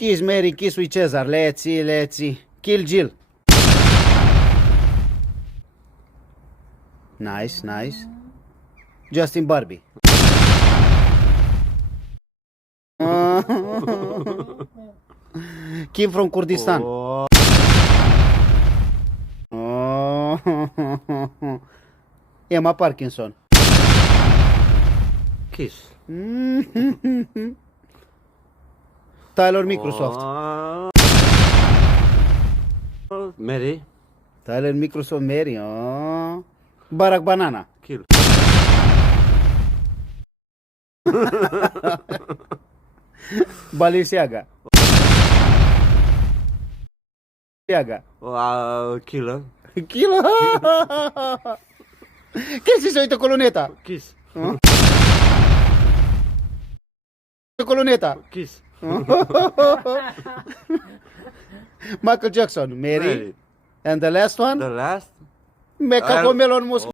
Kiss Mary, kiss with Cezar. Let's see. Kill Jill. Nice. Justin Barbie. Kim from Kurdistan. Emma Parkinson. Kiss. Tyler Microsoft. Mary. Tyler Microsoft Mary. Barack Banana. Kill. Balenciaga. Killer. Kilo. ¿Qué se uită cu luneta? Kiss. Cu luneta. Kiss. Michael Jackson. Mary. And the last one? The last. Meca Melon Musk.